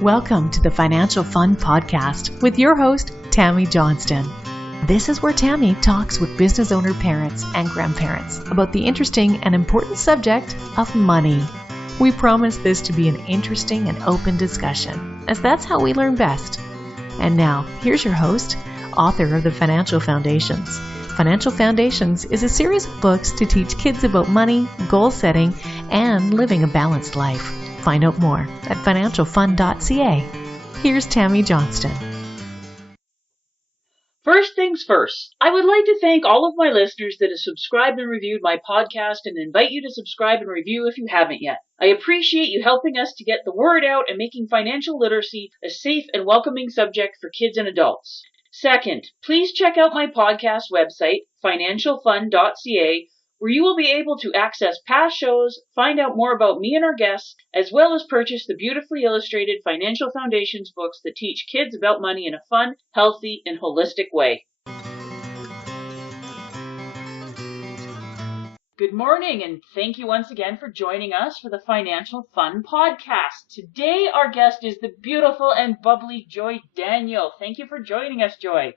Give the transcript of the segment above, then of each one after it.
Welcome to the Financial Fun Podcast with your host, Tammy Johnston. This is where Tammy talks with business owner parents and grandparents about the interesting and important subject of money. We promise this to be an interesting and open discussion, as that's how we learn best. And now, here's your host, author of the Financial Foundations. Financial Foundations is a series of books to teach kids about money, goal setting, and living a balanced life. Find out more at financialfun.ca. Here's Tammy Johnston. First things first, I would like to thank all of my listeners that have subscribed and reviewed my podcast and invite you to subscribe and review if you haven't yet. I appreciate you helping us to get the word out and making financial literacy a safe and welcoming subject for kids and adults. Second, please check out my podcast website, financialfun.ca, where you will be able to access past shows, find out more about me and our guests, as well as purchase the beautifully illustrated Financial Foundations books that teach kids about money in a fun, healthy, and holistic way. Good morning, and thank you once again for joining us for the Financial Fun Podcast. Today, our guest is the beautiful and bubbly Joy Daniel. Thank you for joining us, Joy.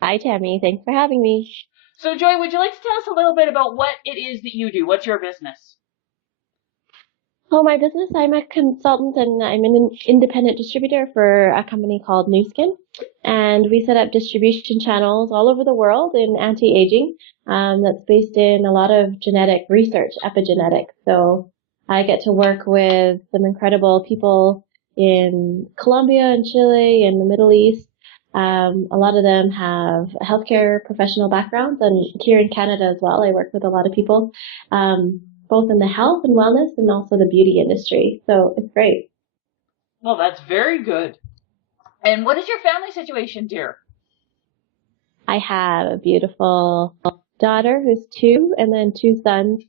Hi, Tammy. Thanks for having me. So, Joy, would you like to tell us a little bit about what it is that you do? What's your business? Oh, my business, I'm a consultant and I'm an independent distributor for a company called Nu Skin. And we set up distribution channels all over the world in anti-aging. That's based in a lot of genetic research, epigenetics. So I get to work with some incredible people in Colombia and Chile and the Middle East. A lot of them have healthcare professional backgrounds, and here in Canada as well, I work with a lot of people, both in the health and wellness and also the beauty industry. So it's great. Well, that's very good. And what is your family situation, dear? I have a beautiful daughter who's 2 and then 2 sons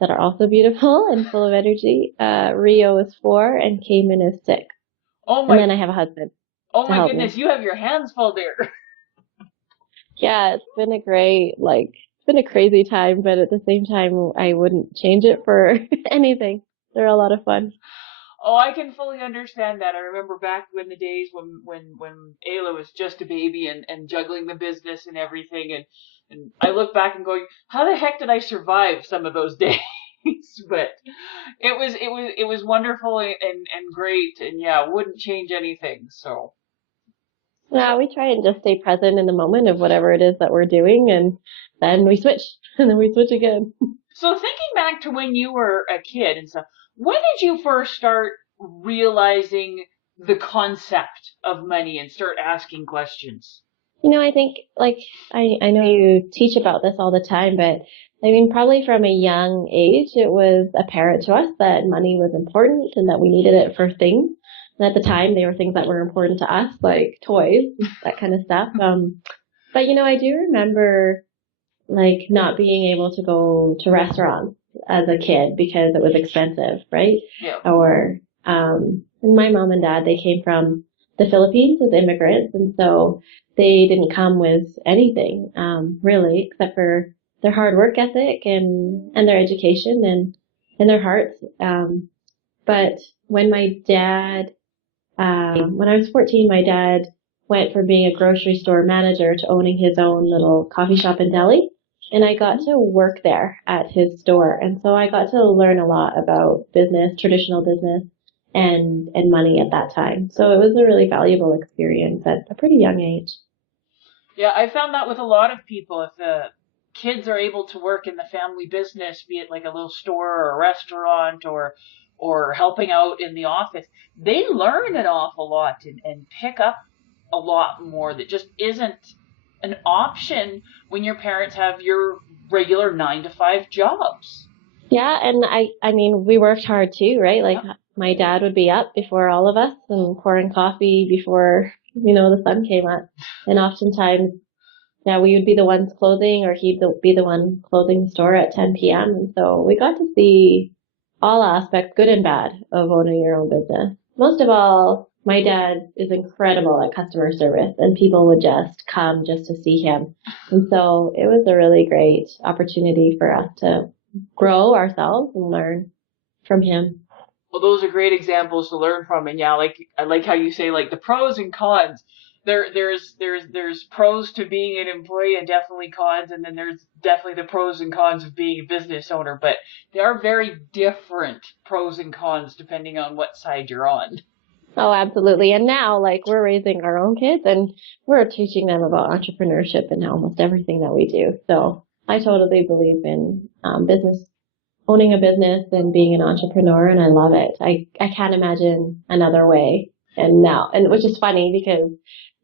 that are also beautiful and full of energy. Rio is 4 and Cayman is 6. And then I have a husband. Oh my goodness, you have your hands full, dear. Yeah, it's been it's been a crazy time, but at the same time, I wouldn't change it for anything. They're a lot of fun. Oh, I can fully understand that. I remember back when the days when Ayla was just a baby and juggling the business and everything, and I look back and going, how the heck did I survive some of those days? But it was wonderful and great, and yeah, wouldn't change anything. So. Yeah, we try and just stay present in the moment of whatever it is that we're doing, and then we switch, and then we switch again. So thinking back to when you were a kid and stuff, when did you first start realizing the concept of money and start asking questions? I think, I know you teach about this all the time, but I mean, probably from a young age, it was apparent to us that money was important and that we needed it for things. And at the time, they were things that were important to us, like toys, that kind of stuff. But I do remember, not being able to go to restaurants as a kid because it was expensive, right? Yeah. Or, and my mom and dad, they came from the Philippines as immigrants, and so they didn't come with anything, really, except for their hard work ethic and their education and their hearts. But when my dad, when I was 14, my dad went from being a grocery store manager to owning his own little coffee shop in Delhi. And I got to work there at his store. And so I got to learn a lot about business, traditional business, and money at that time. So it was a really valuable experience at a pretty young age. Yeah, I found that with a lot of people. If the kids are able to work in the family business, be it like a little store or a restaurant or helping out in the office, they learn an awful lot and pick up a lot more that just isn't an option when your parents have your regular 9-to-5 jobs. Yeah, and I mean, we worked hard too, right? My dad would be up before all of us and pouring coffee before, the sun came up. And oftentimes, we would be the ones closing, or he'd be the one closing the store at 10 p.m. And so we got to see all aspects, good and bad, of owning your own business. Most of all, my dad is incredible at customer service, and people would just come just to see him. And so it was a really great opportunity for us to grow ourselves and learn from him. Well, those are great examples to learn from, and yeah, like I like how you say like the pros and cons. There's pros to being an employee and definitely cons, and then there's definitely the pros and cons of being a business owner. But they are very different pros and cons depending on what side you're on. Oh, absolutely. And now, like, we're raising our own kids and we're teaching them about entrepreneurship in almost everything that we do. So I totally believe in business, owning a business and being an entrepreneur, and I love it. I can't imagine another way. And now, and which is funny because,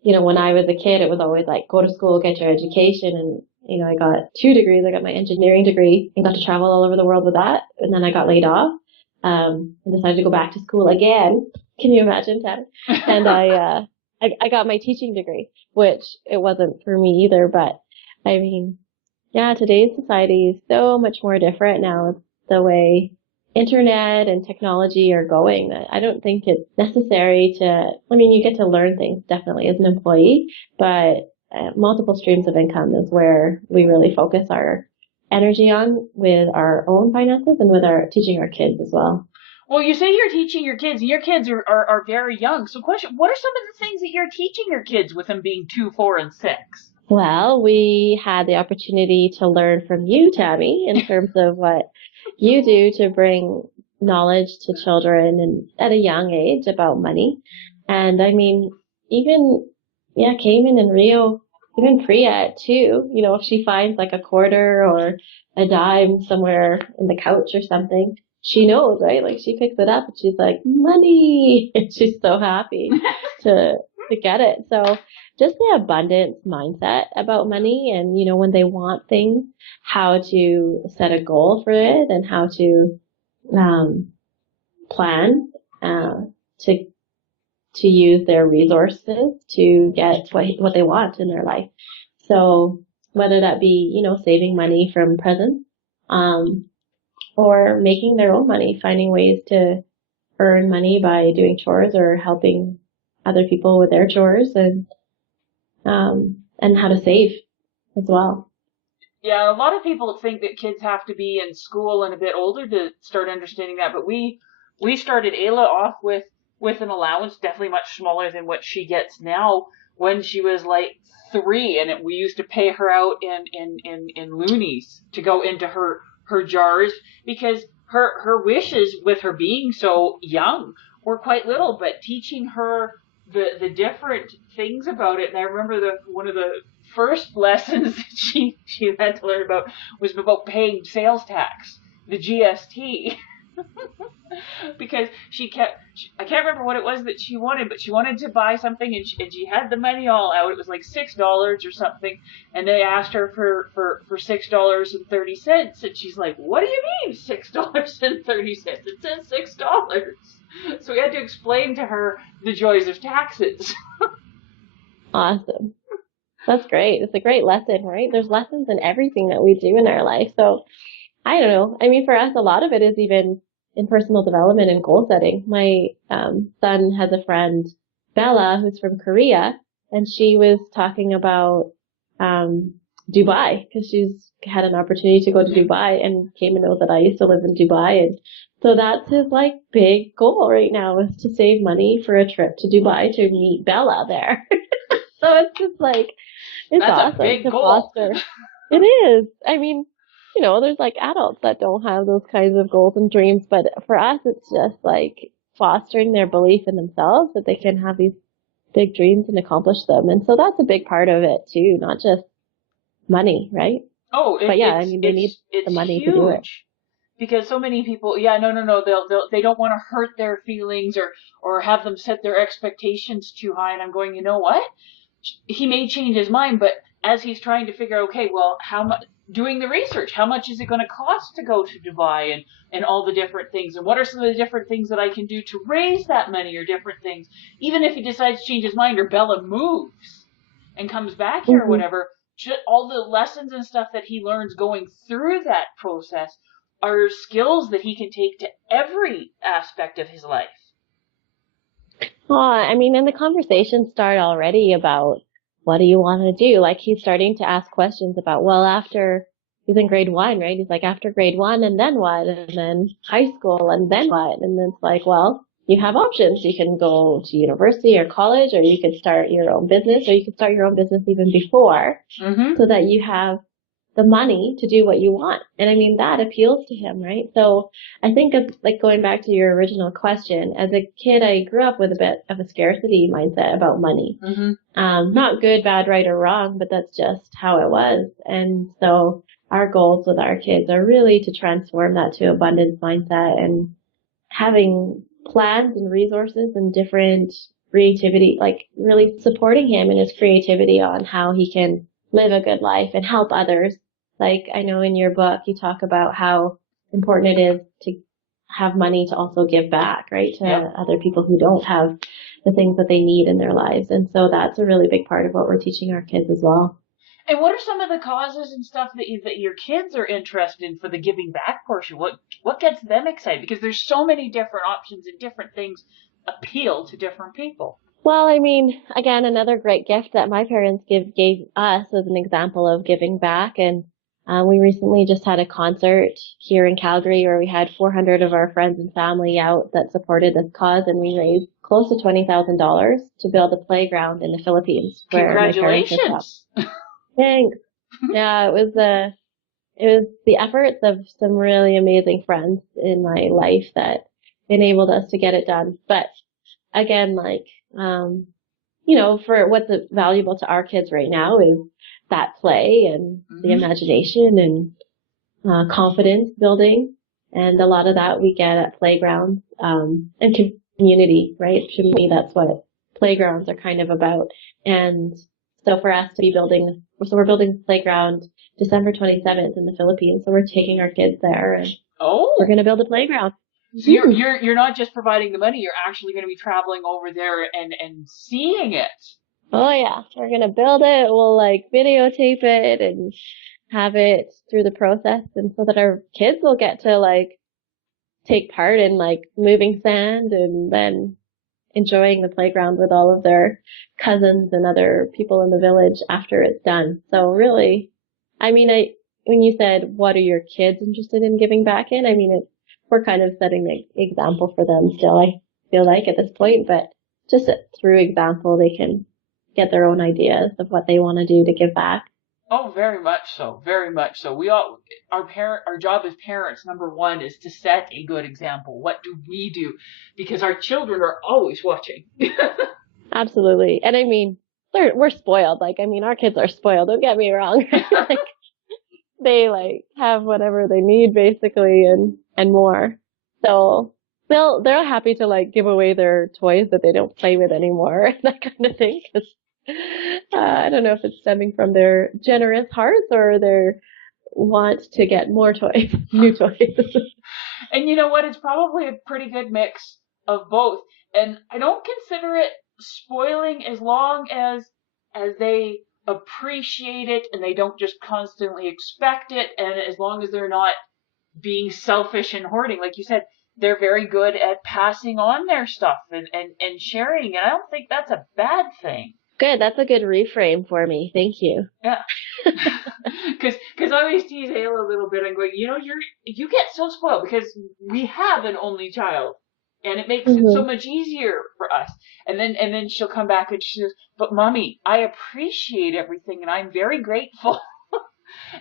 when I was a kid, it was always like, go to school, get your education. And, I got 2 degrees. I got my engineering degree and got to travel all over the world with that. And then I got laid off, and decided to go back to school again. Can you imagine, Ted? And I got my teaching degree, which it wasn't for me either. But I mean, yeah, today's society is so much more different now. It's the way internet and technology are going that I don't think it's necessary you get to learn things definitely as an employee, but multiple streams of income is where we really focus our energy on with our own finances and with our teaching our kids as well. Well, you say you're teaching your kids, and your kids are very young. So, question: what are some of the things that you're teaching your kids with them being 2, 4, and 6? Well, we had the opportunity to learn from you, Tammy, in terms of what you do to bring knowledge to children and at a young age about money. And I mean, even, Cayman and Rio, even Priya too, if she finds like a quarter or a dime somewhere in the couch or something, she knows, right? Like she picks it up and she's like, money. And she's so happy to get it. So just the abundance mindset about money and, when they want things, how to set a goal for it and how to plan to use their resources to get what they want in their life. So whether that be, saving money from presents, or making their own money, finding ways to earn money by doing chores or helping other people with their chores and how to save as well. Yeah, a lot of people think that kids have to be in school and a bit older to start understanding that, but we started Ayla off with an allowance definitely much smaller than what she gets now when she was like 3, and we used to pay her out in loonies to go into her jars because her wishes with her being so young were quite little, but teaching her the different things about it. And I remember one of the first lessons that she had to learn about was about paying sales tax, the GST. Because I can't remember what it was that she wanted, but she wanted to buy something and she had the money all out. It was like $6 or something, and they asked her for $6.30, and she's like, "What do you mean $6.30? It says $6." So we had to explain to her the joys of taxes. Awesome. That's great. It's a great lesson, right? There's lessons in everything that we do in our life. So I don't know. I mean, for us, a lot of it is even in personal development and goal setting. My son has a friend, Bella, who's from Korea, and she was talking about Dubai because she's had an opportunity to go to Dubai and came to know that I used to live in Dubai. And so that's his like big goal right now is to save money for a trip to Dubai to meet Bella there. So it's just like, it's That's awesome a big to goal. foster. It is. I mean, there's like adults that don't have those kinds of goals and dreams, but for us, it's just like fostering their belief in themselves that they can have these big dreams and accomplish them. And so that's a big part of it too, not just money, right? Oh, but yeah, I mean, they need the money huge. to do it. Because so many people, no, they don't want to hurt their feelings or have them set their expectations too high. And I'm going, you know what? He may change his mind, but as he's trying to figure, okay, well, how much, doing the research, how much is it going to cost to go to Dubai and all the different things, and what are some of the different things that I can do to raise that money or different things, even if he decides to change his mind or Bella moves and comes back here or whatever, all the lessons and stuff that he learns going through that process are skills that he can take to every aspect of his life. Oh, I mean, and the conversations start already about what do you want to do? Like he's starting to ask questions about, well, after, he's in grade 1, right? He's like, after grade 1 and then what? And then high school and then what? And then it's like, well, you have options. You can go to university or college, or you could start your own business, or you could start your own business even before, so that you have the money to do what you want. And I mean, that appeals to him, right? So I think of, like, going back to your original question, as a kid, I grew up with a bit of a scarcity mindset about money. Not good, bad, right, or wrong, but that's just how it was. And so our goals with our kids are really to transform that to abundance mindset, and having plans and resources and different creativity, like really supporting him in his creativity on how he can live a good life and help others. Like, I know in your book you talk about how important it is to have money to also give back, right, to other people who don't have the things that they need in their lives. And so that's a really big part of what we're teaching our kids as well. And what are some of the causes and stuff that your kids are interested in for the giving back portion? What gets them excited? Because there's so many different options and different things appeal to different people. Well, I mean, again, another great gift that my parents gave us as an example of giving back. And we recently just had a concert here in Calgary where we had 400 of our friends and family out that supported this cause, and we raised close to $20,000 to build a playground in the Philippines. Congratulations! Thanks. Yeah, it was the efforts of some really amazing friends in my life that enabled us to get it done. But again, like, for what's valuable to our kids right now is that play and the imagination and confidence building. And a lot of that we get at playgrounds, and community, right? To me, that's what playgrounds are kind of about. And so for us to be we're building a playground December 27th in the Philippines. So we're taking our kids there, and we're going to build a playground. So you're not just providing the money, you're actually going to be traveling over there and seeing it. Oh yeah, we're going to build it. We'll videotape it and have it through the process, and so that our kids will get to take part in moving sand and then enjoying the playground with all of their cousins and other people in the village after it's done. So really, I mean, when you said, what are your kids interested in giving back in? I mean, we're kind of setting the example for them still, I feel like, at this point, but just through example, they can get their own ideas of what they want to do to give back. Oh, very much so. Very much so. Our job as parents, number one, is to set a good example. What do we do? Because our children are always watching. Absolutely. And I mean, we're spoiled. Our kids are spoiled. Don't get me wrong. They have whatever they need basically and more. So they're happy to give away their toys that they don't play with anymore, that kind of thing. 'Cause I don't know if it's stemming from their generous hearts or their want to get more toys, new toys. And you know what? It's probably a pretty good mix of both. And I don't consider it spoiling as long as they appreciate it and they don't just constantly expect it, and as long as they're not being selfish and hoarding. Like you said, they're very good at passing on their stuff and sharing, and I don't think that's a bad thing. Good. That's a good reframe for me. Thank you. Yeah. Because I always tease Ayla a little bit. I'm going, you get so spoiled because we have an only child, and it makes it so much easier for us. And then she'll come back and she says, "But Mommy, I appreciate everything, and I'm very grateful."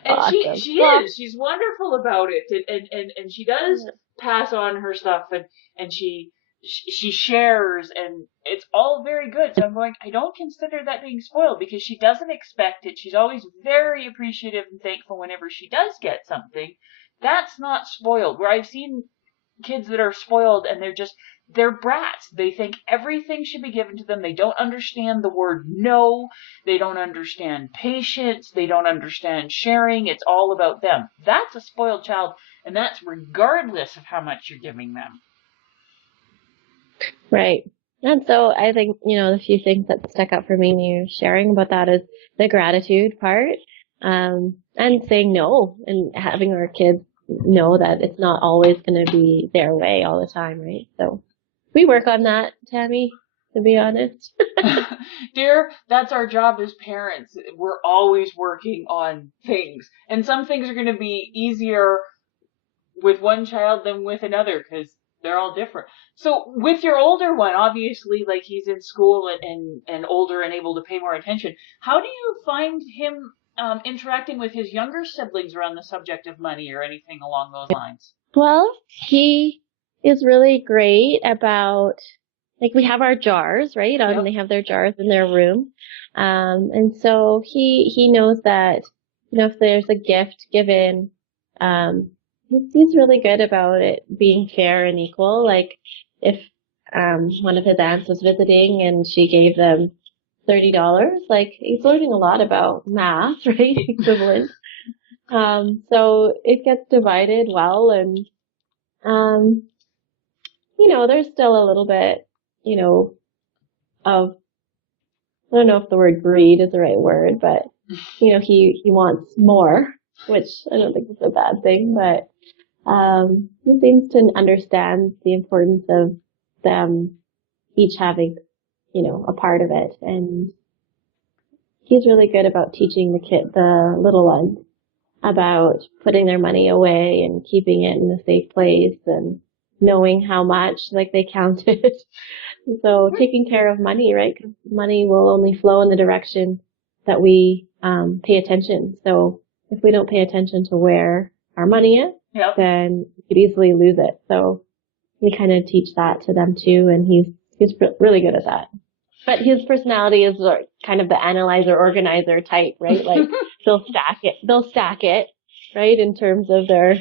And awesome. She's wonderful about it, and she does pass on her stuff, and she shares, and it's all very good. So I'm going, I don't consider that being spoiled because she doesn't expect it. She's always very appreciative and thankful whenever she does get something. That's not spoiled. Where I've seen kids that are spoiled and they're brats. They think everything should be given to them. They don't understand the word no. They don't understand patience. They don't understand sharing. It's all about them. That's a spoiled child, and that's regardless of how much you're giving them. Right. And so I think, the few things that stuck out for me when you sharing about that is the gratitude part, and saying no, and having our kids know that it's not always going to be their way all the time, right? So we work on that, Tammy. to be honest. Dear, that's our job as parents. We're always working on things. And some things are going to be easier with one child than with another because they're all different. So with your older one, obviously, like he's in school and older and able to pay more attention. How do you find him interacting with his younger siblings around the subject of money or anything along those lines? Well, he is really great about, like, we have our jars, right? Yep. They have their jars in their room. And so he knows that, if there's a gift given, he's really good about it being fair and equal. Like, if, one of his aunts was visiting and she gave them $30, like, he's learning a lot about math, right? Equivalent. So it gets divided well, and um, there's still a little bit, of, I don't know if the word greed is the right word, but he wants more, which I don't think is a bad thing, but he seems to understand the importance of them each having, a part of it, and he's really good about teaching the little ones about putting their money away and keeping it in a safe place and knowing how much, like they count it. So taking care of money, right? Because money will only flow in the direction that we pay attention. So if we don't pay attention to where our money is, Yep. then we could easily lose it. So we kind of teach that to them too, and he's really good at that. But his personality is kind of the analyzer, organizer type, right? Like they'll stack it, right? In terms of their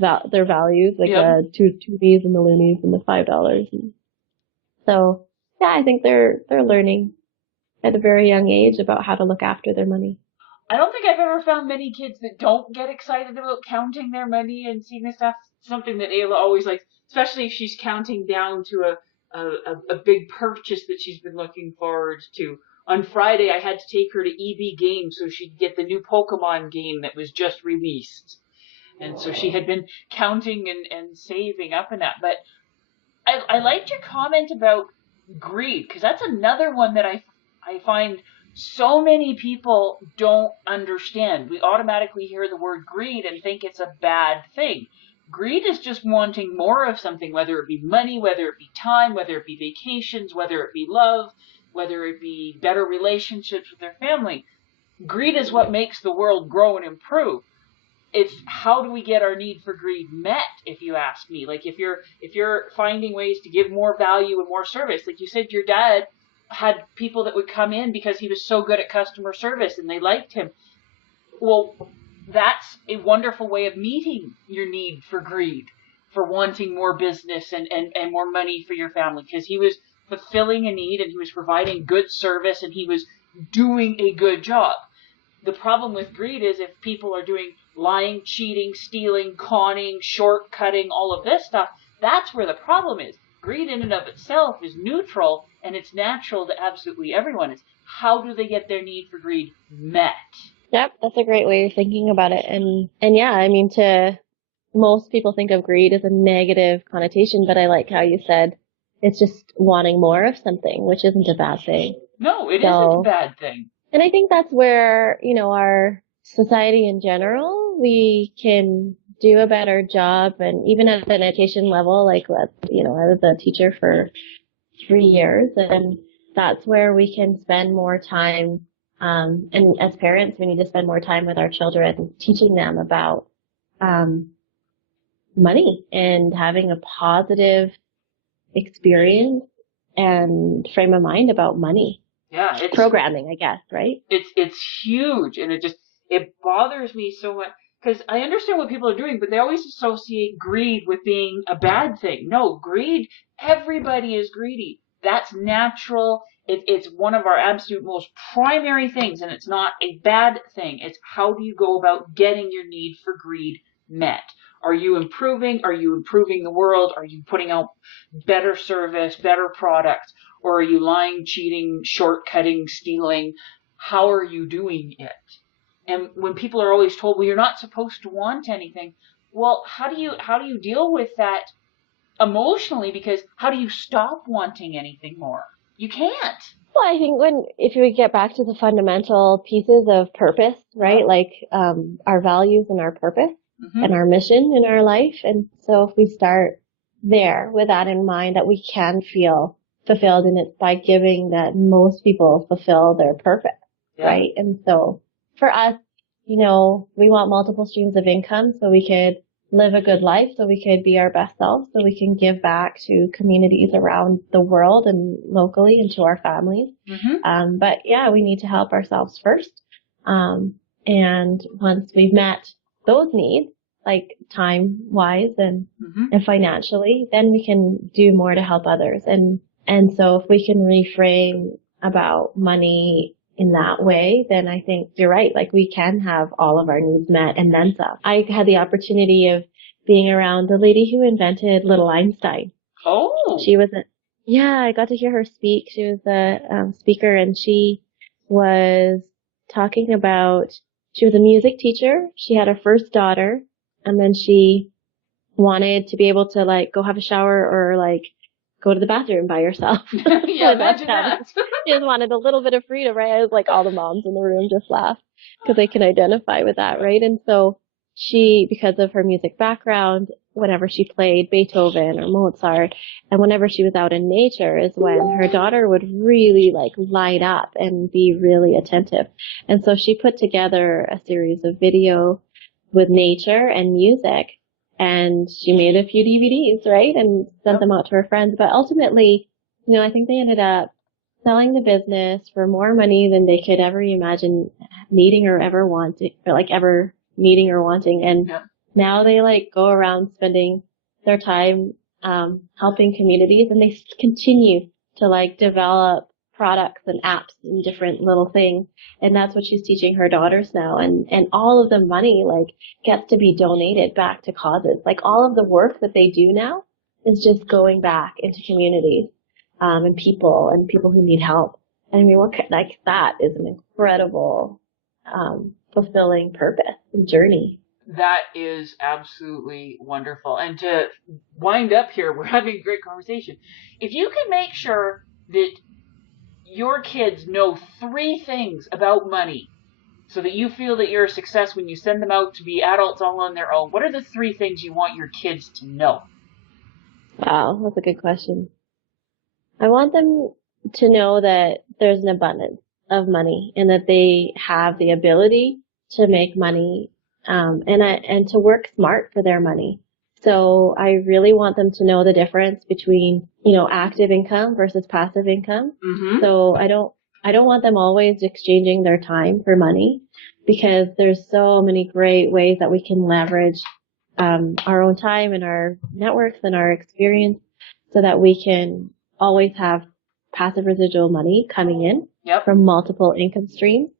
values, like the two B's and the loonies and the $5. And so yeah, I think they're learning at a very young age about how to look after their money. I don't think I've ever found many kids that don't get excited about counting their money and seeing this stuff. Something that Ayla always likes, especially if she's counting down to a big purchase that she's been looking forward to. On Friday, I had to take her to EB Games so she'd get the new Pokemon game that was just released. And so she had been counting and saving up in that. But I liked your comment about greed, because that's another one that I find so many people don't understand. We automatically hear the word greed and think it's a bad thing. Greed is just wanting more of something, whether it be money, whether it be time, whether it be vacations, whether it be love, whether it be better relationships with their family. Greed is what makes the world grow and improve. It's how do we get our need for greed met, if you ask me. Like if you're finding ways to give more value and more service, like you said, your dad had people that would come in because he was so good at customer service and they liked him. Well, that's a wonderful way of meeting your need for greed, for wanting more business and more money for your family, because he was fulfilling a need and he was providing good service and he was doing a good job. The problem with greed is if people are doing lying, cheating, stealing, conning, shortcutting, all of this stuff, that's where the problem is. Greed in and of itself is neutral and it's natural to absolutely everyone. It's how do they get their need for greed met? Yep, that's a great way of thinking about it. And yeah, I mean, most people think of greed as a negative connotation, but I like how you said it's just wanting more of something, which isn't a bad thing. No, it isn't a bad thing. And I think that's where, our society in general, we can do a better job. And even at an education level, like, I was a teacher for 3 years, and that's where we can spend more time. And as parents, we need to spend more time with our children, teaching them about money and having a positive experience and frame of mind about money. Yeah, it's programming, I guess, right? It's huge, and it bothers me so much because I understand what people are doing, but they always associate greed with being a bad thing. No, greed, everybody is greedy. That's natural. It's one of our absolute most primary things, and it's not a bad thing. It's how do you go about getting your need for greed met? Are you improving? Are you improving the world? Are you putting out better service, better products? Or are you lying, cheating, shortcutting, stealing? How are you doing it? And when people are always told, well, you're not supposed to want anything. Well, how do you deal with that emotionally? Because how do you stop wanting anything more? You can't. Well, I think if we get back to the fundamental pieces of purpose, right? Like, our values and our purpose and our mission in our life. And so if we start there with that in mind, that we can feel fulfilled, and it's by giving that most people fulfill their purpose, right? And so for us, we want multiple streams of income so we could live a good life, so we could be our best selves, so we can give back to communities around the world and locally and to our families. But yeah, we need to help ourselves first. And once we've met those needs, like time-wise and financially, then we can do more to help others. And so if we can reframe about money in that way, then I think you're right. Like, we can have all of our needs met and then some. I had the opportunity of being around the lady who invented Little Einstein. Oh. I got to hear her speak. She was a speaker, and she was talking about, she was a music teacher. She had her first daughter, and then she wanted to be able to go have a shower or go to the bathroom by herself. Yeah, imagine that. She just wanted a little bit of freedom, right? I was like, all the moms in the room just laugh because they can identify with that, right? And so she, because of her music background, whenever she played Beethoven or Mozart, and whenever she was out in nature is when her daughter would really light up and be really attentive. And so she put together a series of video with nature and music. And she made a few DVDs, right? And sent them out to her friends. But ultimately, I think they ended up selling the business for more money than they could ever imagine needing or ever wanting, or ever needing or wanting. And now they go around spending their time, helping communities, and they continue to develop products and apps and different little things. And that's what she's teaching her daughters now. And all of the money gets to be donated back to causes. All of the work that they do now is just going back into communities, and people who need help. And I mean, that is an incredible, fulfilling purpose and journey. That is absolutely wonderful. And to wind up here, we're having a great conversation. If you can make sure that your kids know 3 things about money so that you feel that you're a success when you send them out to be adults all on their own, what are the 3 things you want your kids to know? Wow, that's a good question. I want them to know that there's an abundance of money and that they have the ability to make money, and to work smart for their money. So I really want them to know the difference between, active income versus passive income. So I don't want them always exchanging their time for money, because there's so many great ways that we can leverage our own time and our networks and our experience so that we can always have passive residual money coming in from multiple income streams.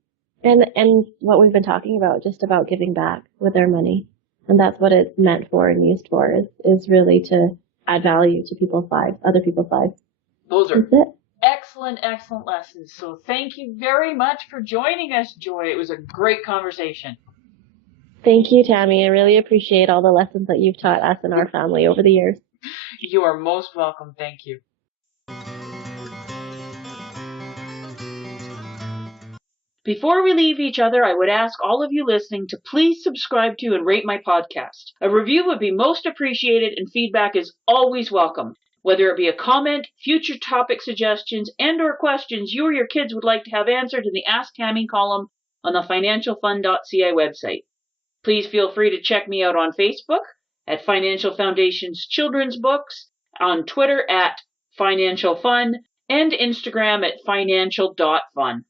And what we've been talking about, just about giving back with their money. And that's what it's meant for and used for, is really to add value to other people's lives. Those are excellent lessons. So thank you very much for joining us, Joy. It was a great conversation. Thank you, Tammy. I really appreciate all the lessons that you've taught us and our family over the years. You are most welcome. Thank you. Before we leave each other, I would ask all of you listening to please subscribe to and rate my podcast. A review would be most appreciated, and feedback is always welcome. Whether it be a comment, future topic suggestions, and/or questions you or your kids would like to have answered in the Ask Tammy column on the financialfund.ca website. Please feel free to check me out on Facebook at Financial Foundation's Children's Books, on Twitter at Financial Fun, and Instagram at financial.fun.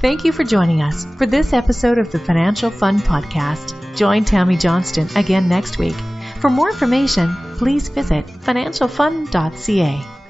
Thank you for joining us for this episode of the Financial Fun Podcast. Join Tammy Johnston again next week. For more information, please visit financialfun.ca.